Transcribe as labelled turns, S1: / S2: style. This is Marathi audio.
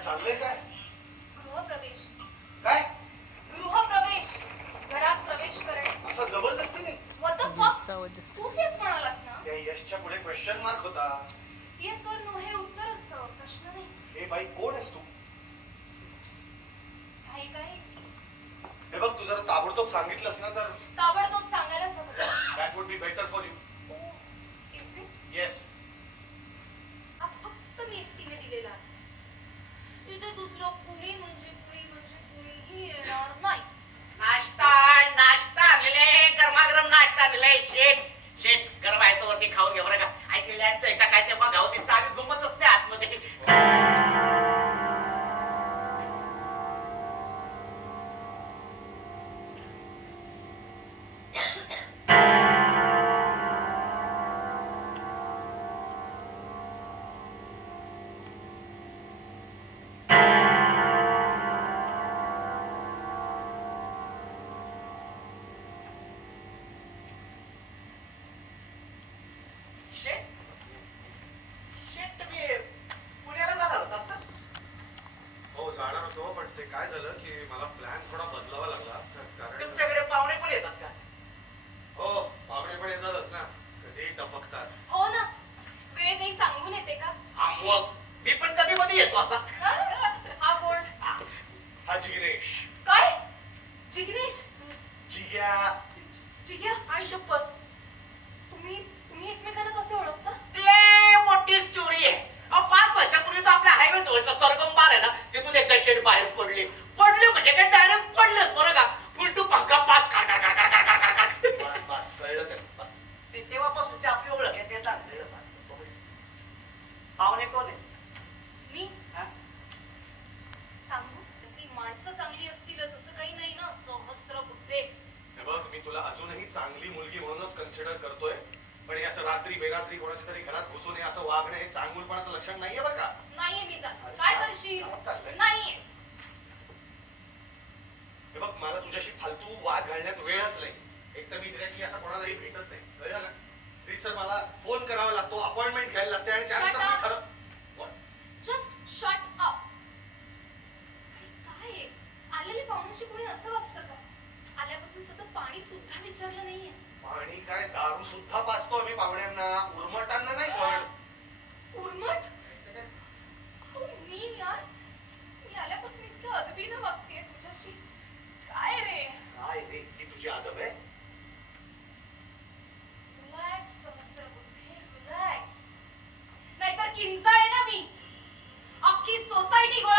S1: चाललंय काय?
S2: गृहप्रवेश.
S1: काय?
S2: गृहप्रवेश. घरात प्रवेश करणे.
S1: असं जबरदस्तीने?
S2: What the fuck? तूच हेच म्हणालास ना?
S1: त्या यशच्या पुढे क्वेश्चन मार्क होता.
S2: येस और नो हे उत्तर असतं, प्रश्न नाही.
S1: हे बाई कोण आहेस तू?
S2: काही काही
S1: हे बघ तू जरा ताबडतोब सांगितलंस ना तर
S2: ताबडतोब सांगायलाच हवं.
S1: That would be better for you.
S2: Oh, is it?
S1: Yes.
S2: हा फक्त मी एकटीने दिलेला असता. इथे दुसरं कुणी म्हणजे कुणीही येणार नाही.
S3: नाश्ता नाश्ता आणलेले गरमागरम नाश्ता आणलेला शेठ शेठ गरम आहे तो वरती खाऊन घे बरं का. ऐकल्याचं एकदा काय ते बघावं ते चावी घुमत असते आतमध्ये.
S1: हो जाणार होतो पण ते काय झालं की मला प्लॅन थोडा बदलावा लागला कारण
S3: तुमच्याकडे पाहुणे पण येतात का?
S1: हो पाहुणे पण येतातच ना कधी टपकतात.
S2: हो ना, वेळ काही सांगून येते का?
S3: हा मग मी पण कधी मध्ये येतो असा.
S2: हा कोण?
S1: हा जिग्नेश.
S2: काय? जिग्नेश?
S1: जिग्या.
S2: जिग्या?
S3: आई शपथ
S2: तुम्ही एकमेकांना कसे ओळखता?
S3: लय मोठी स्टोरी आहे. 5 वर्षापूर्वी तो आपल्या हायवे जवळचा सरगम बार आहे ना तिथून एकदा शेड बाहेर पडले म्हणजे काय डायरेक्ट पडलेच बरं का. फुलटू पंखा पाच काढ
S1: बस बस कळलं ते बस.
S3: तेव्हापासूनची आपली ओळख आहे ते सांगते. पाहुणे कोण आहे?
S2: मी
S3: हा?
S2: सांगू? ती माणसं चांगली असतीलच असं काही नाही ना. सहस्त्र बुद्धे.
S1: हे बघ मी तुला अजूनही चांगली मुलगी म्हणूनच कन्सिडर करतोय पण हे असं रात्री बेरात्री कोणाच्या तरी घरात घुसून असं वागणं हे चांगुलपणाचं लक्षण नाहीये बरं का.
S2: नाहीये मी जात. काय करशील?
S1: काय चाललंय?
S2: नाहीये.
S1: हे बघ मला तुझ्याशी फालतू वाद घालण्यात वेळच नाही. एक तर मी डिरेक्टली असं कोणालाही भेटत नाही कळलं ना. सर मला फोन करावा लागतो अपॉइंटमेंट घ्यायला लागते आणि त्यानंतर मी खरं
S2: जस्ट शट अप. काय आलेले पाहुण्याशी कोणी असं वागतं का? आल्यापासून सतत पाणी सुद्धा विचारलं नाहीयेस.
S1: पाणी काय दारू सुद्धा पाजतो आम्ही पाहुण्यांना उर्मटांना नाही पण
S2: उर्मट? मी यार मी आल्यापासून इतकं अदबीनं वागतेय तुझ्याशी. काय रे?
S1: काय रे ही तुझी आदब आहे.
S2: Relax Sahasrabuddhe relax. नाहीतर किंचाळे ना मी. अख्खी सोसायटी